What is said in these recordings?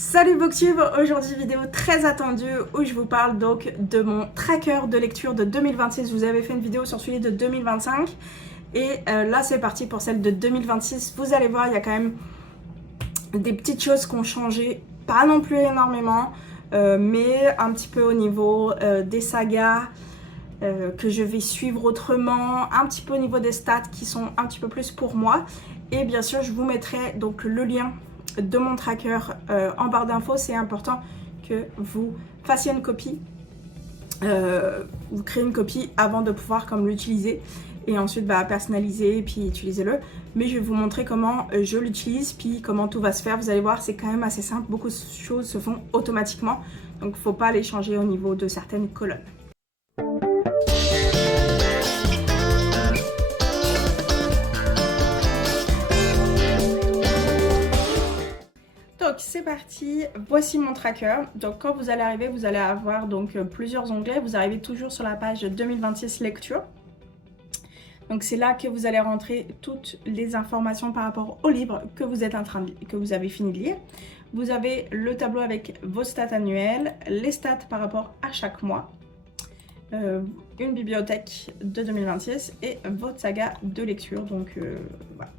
Salut Booktube, aujourd'hui vidéo très attendue où je vous parle donc de mon tracker de lecture de 2026. Je vous avais fait une vidéo sur celui de 2025 et là c'est parti pour celle de 2026. Vous allez voir, il y a quand même des petites choses qui ont changé, pas non plus énormément, mais un petit peu au niveau des sagas que je vais suivre autrement, un petit peu au niveau des stats qui sont un petit peu plus pour moi. Et bien sûr je vous mettrai donc le lien de mon tracker en barre d'infos. C'est important que vous fassiez une copie, vous créez une copie avant de pouvoir comme l'utiliser et ensuite personnaliser et puis utiliser-le. Mais je vais vous montrer comment je l'utilise puis comment tout va se faire. Vous allez voir, c'est quand même assez simple, beaucoup de choses se font automatiquement, donc faut pas les changer au niveau de certaines colonnes. Donc c'est parti, voici mon tracker. Donc quand vous allez arriver, vous allez avoir donc plusieurs onglets. Vous arrivez toujours sur la page 2026 lecture. Donc c'est là que vous allez rentrer toutes les informations par rapport au livre que vous êtes que vous avez fini de lire. Vous avez le tableau avec vos stats annuelles, les stats par rapport à chaque mois, une bibliothèque de 2026 et votre saga de lecture. Donc voilà.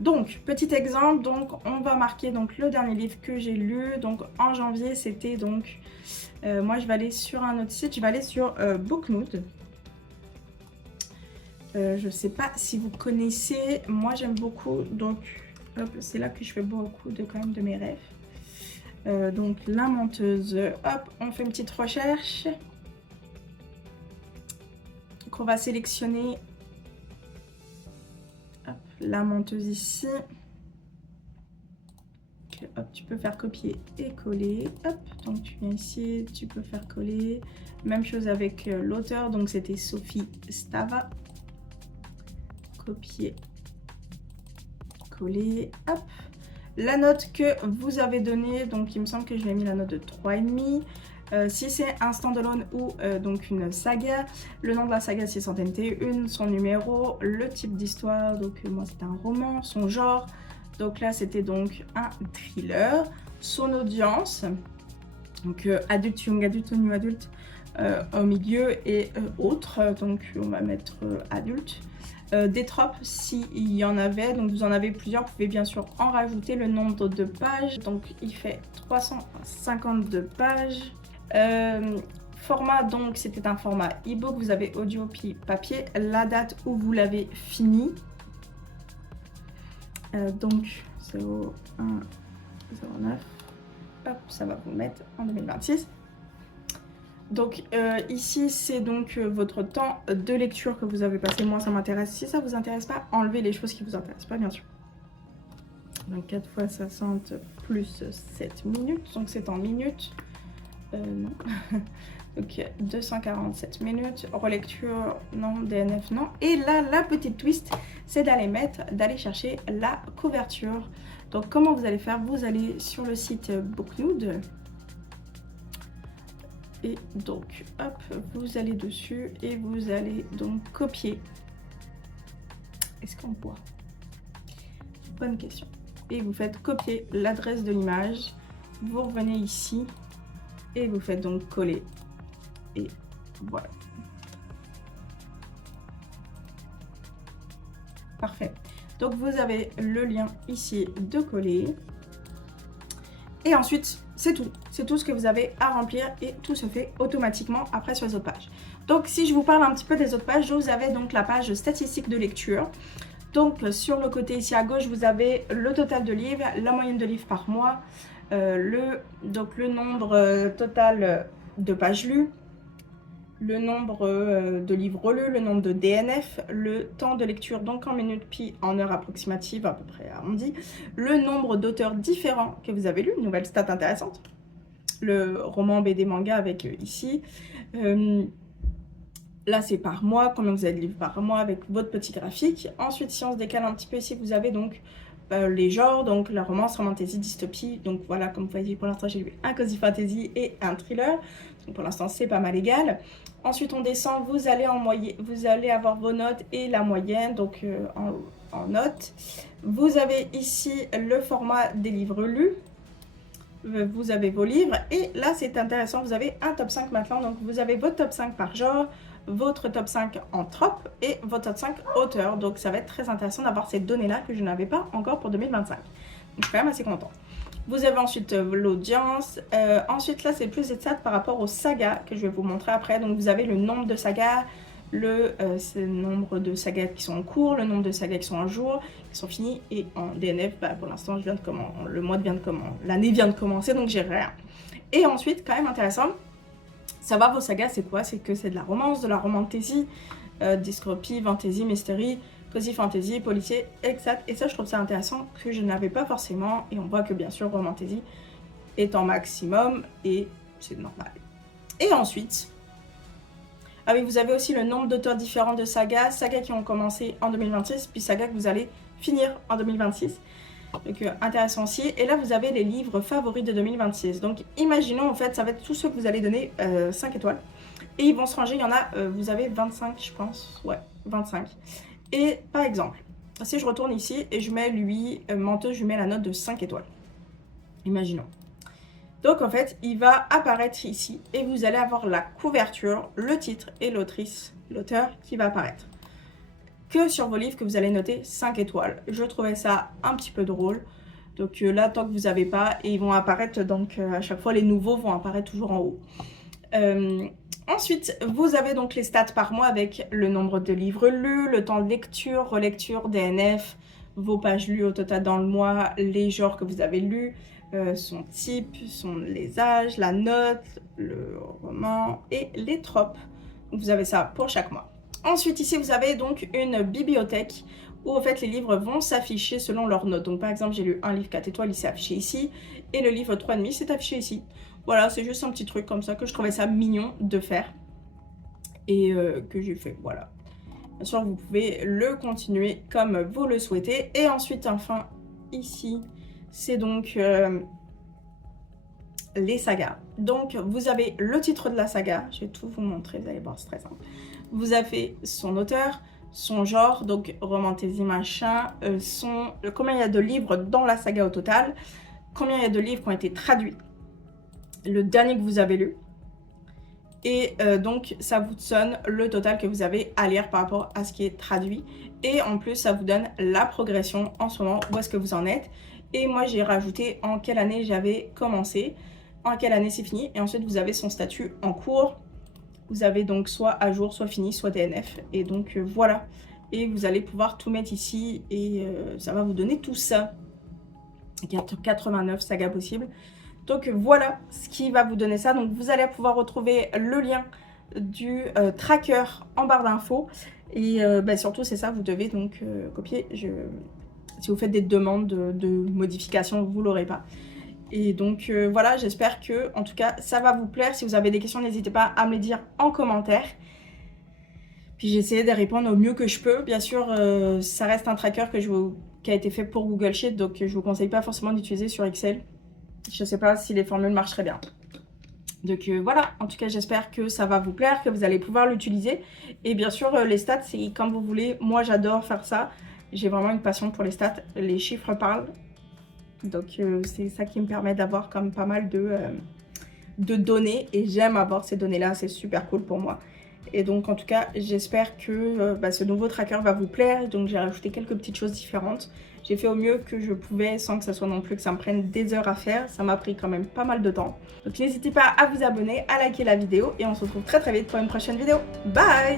Donc, petit exemple, donc on va marquer donc le dernier livre que j'ai lu. Donc en janvier, c'était donc, moi je vais aller sur un autre site, je vais aller sur Booknood. Je sais pas si vous connaissez, moi j'aime beaucoup, donc c'est là que je fais beaucoup de quand même de mes rêves. Donc la menteuse, hop, on fait une petite recherche. Donc on va sélectionner hop, la menteuse ici. Okay, hop, tu peux faire copier et coller. Hop, donc tu viens ici, tu peux faire coller. Même chose avec l'auteur, donc c'était Sophie Stava. Copier, coller, hop. La note que vous avez donnée, donc il me semble que je l'ai mis la note de 3,5. Si c'est un standalone ou donc une saga, le nom de la saga c'est 121, son numéro, le type d'histoire, donc moi c'était un roman, son genre, donc là c'était donc un thriller, son audience, donc adulte, young adulte, new adulte, au milieu et autres, donc on va mettre adulte. Des tropes s'il y en avait, donc vous en avez plusieurs, vous pouvez bien sûr en rajouter. Le nombre de pages, donc il fait 352 pages. Format, donc c'était un format e-book, vous avez audio puis papier. La date où vous l'avez fini, donc 0109, hop, ça va vous mettre en 2026. Donc ici c'est donc votre temps de lecture que vous avez passé. Moi ça m'intéresse. Si ça vous intéresse pas, enlevez les choses qui vous intéressent pas bien sûr. Donc 4 x 60 plus 7 minutes, donc c'est en minutes. Non. Donc 247 minutes. Relecture non, DNF non. Et là la petite twist, c'est d'aller chercher la couverture. Donc comment vous allez faire? Vous allez sur le site Booknood. Et donc, hop, vous allez dessus et vous allez donc copier. Est-ce qu'on voit? Bonne question. Et vous faites copier l'adresse de l'image. Vous revenez ici et vous faites donc coller. Et voilà. Parfait. Donc vous avez le lien ici de coller. Et ensuite, c'est tout ce que vous avez à remplir et tout se fait automatiquement après sur les autres pages. Donc si je vous parle un petit peu des autres pages, vous avez donc la page statistique de lecture. Donc sur le côté ici à gauche, vous avez le total de livres, la moyenne de livres par mois, le nombre total de pages lues, le nombre de livres lus, le nombre de DNF, le temps de lecture donc en minutes puis en heures approximatives, à peu près arrondi, le nombre d'auteurs différents que vous avez lus, nouvelle stat intéressante, le roman, BD, manga avec ici, là c'est par mois, combien vous avez de livres par mois avec votre petit graphique. Ensuite si on se décale un petit peu ici, vous avez donc les genres, donc la romance, romantasy, dystopie. Donc voilà, comme vous voyez, pour l'instant j'ai lu un cozy fantasy et un thriller. Donc pour l'instant c'est pas mal égal. Ensuite on descend, vous allez avoir vos notes et la moyenne, donc en notes. Vous avez ici le format des livres lus. vous avez vos livres. Et là, c'est intéressant, vous avez un top 5 maintenant. Donc, vous avez votre top 5 par genre, votre top 5 en trope et votre top 5 auteur. Donc, ça va être très intéressant d'avoir ces données-là que je n'avais pas encore pour 2025. Donc, je suis quand même assez contente. Vous avez ensuite l'audience. Ensuite, là, c'est plus des stats par rapport aux sagas que je vais vous montrer après. Donc, vous avez le nombre de sagas, le nombre de sagas qui sont en cours, le nombre de sagas qui sont en jour, qui sont finis. Et en DNF, bah, pour l'instant, le mois vient de commencer, l'année vient de commencer, donc j'ai rien. Et ensuite, quand même intéressant, savoir vos sagas, c'est quoi? C'est que c'est de la romance, de la romantasy, dystopie, fantasy, mystery, cozy fantasy, policier, exact. Et ça, je trouve ça intéressant que je n'avais pas forcément. Et on voit que bien sûr, romantasy est en maximum et c'est normal. Et ensuite, ah oui, vous avez aussi le nombre d'auteurs différents de sagas, sagas qui ont commencé en 2026, puis sagas que vous allez finir en 2026. Donc intéressant aussi. Et là, vous avez les livres favoris de 2026. Donc imaginons, en fait, ça va être tous ceux que vous allez donner 5 étoiles. Et ils vont se ranger, il y en a, vous avez 25, je pense. Ouais, 25. Et par exemple, si je retourne ici et je mets lui, menteuse, je lui mets la note de 5 étoiles. Imaginons. Donc en fait, il va apparaître ici et vous allez avoir la couverture, le titre et l'autrice, l'auteur qui va apparaître. Que sur vos livres que vous allez noter 5 étoiles. Je trouvais ça un petit peu drôle. Donc là, tant que vous n'avez pas, et ils vont apparaître, donc à chaque fois, les nouveaux vont apparaître toujours en haut. Ensuite, vous avez donc les stats par mois avec le nombre de livres lus, le temps de lecture, relecture, DNF, vos pages lues au total dans le mois, les genres que vous avez lus, son type, les âges, la note, le roman et les tropes. Donc vous avez ça pour chaque mois. Ensuite, ici, vous avez donc une bibliothèque où en fait les livres vont s'afficher selon leur note. Donc par exemple, j'ai lu un livre 4 étoiles, il s'est affiché ici, et le livre 3,5 s'est affiché ici. Voilà, c'est juste un petit truc comme ça que je trouvais ça mignon de faire et que j'ai fait, voilà. Bien sûr, vous pouvez le continuer comme vous le souhaitez. Et ensuite, enfin, ici, c'est donc les sagas. Donc, vous avez le titre de la saga. Je vais tout vous montrer, vous allez voir, c'est très simple. Vous avez son auteur, son genre, donc romantasy machin, combien il y a de livres dans la saga au total, combien il y a de livres qui ont été traduits, le dernier que vous avez lu, et donc ça vous donne le total que vous avez à lire par rapport à ce qui est traduit, et en plus ça vous donne la progression en ce moment, où est-ce que vous en êtes. Et moi j'ai rajouté en quelle année j'avais commencé, en quelle année c'est fini, et ensuite vous avez son statut en cours. Vous avez donc soit à jour, soit fini, soit DNF. Et donc voilà. Et vous allez pouvoir tout mettre ici et ça va vous donner tout ça. Il y a 89 sagas possibles. Donc voilà ce qui va vous donner ça. Donc vous allez pouvoir retrouver le lien du tracker en barre d'infos. Et surtout c'est ça, vous devez donc copier. Si vous faites des demandes de modification, vous ne l'aurez pas. Et donc voilà, j'espère que en tout cas ça va vous plaire. Si vous avez des questions, n'hésitez pas à me les dire en commentaire. Puis j'ai essayé de répondre au mieux que je peux. Bien sûr, ça reste un tracker qui a été fait pour Google Sheet, donc je vous conseille pas forcément d'utiliser sur Excel. Je sais pas si les formules marchent très bien. Donc voilà, en tout cas j'espère que ça va vous plaire, que vous allez pouvoir l'utiliser. Et bien sûr les stats, c'est comme vous voulez. Moi j'adore faire ça. J'ai vraiment une passion pour les stats. Les chiffres parlent. Donc c'est ça qui me permet d'avoir comme pas mal de données. Et j'aime avoir ces données-là, c'est super cool pour moi. Et donc en tout cas j'espère que ce nouveau tracker va vous plaire. Donc j'ai rajouté quelques petites choses différentes. J'ai fait au mieux que je pouvais sans que ça soit non plus que ça me prenne des heures à faire. Ça m'a pris quand même pas mal de temps. Donc n'hésitez pas à vous abonner, à liker la vidéo. Et on se retrouve très très vite pour une prochaine vidéo. Bye!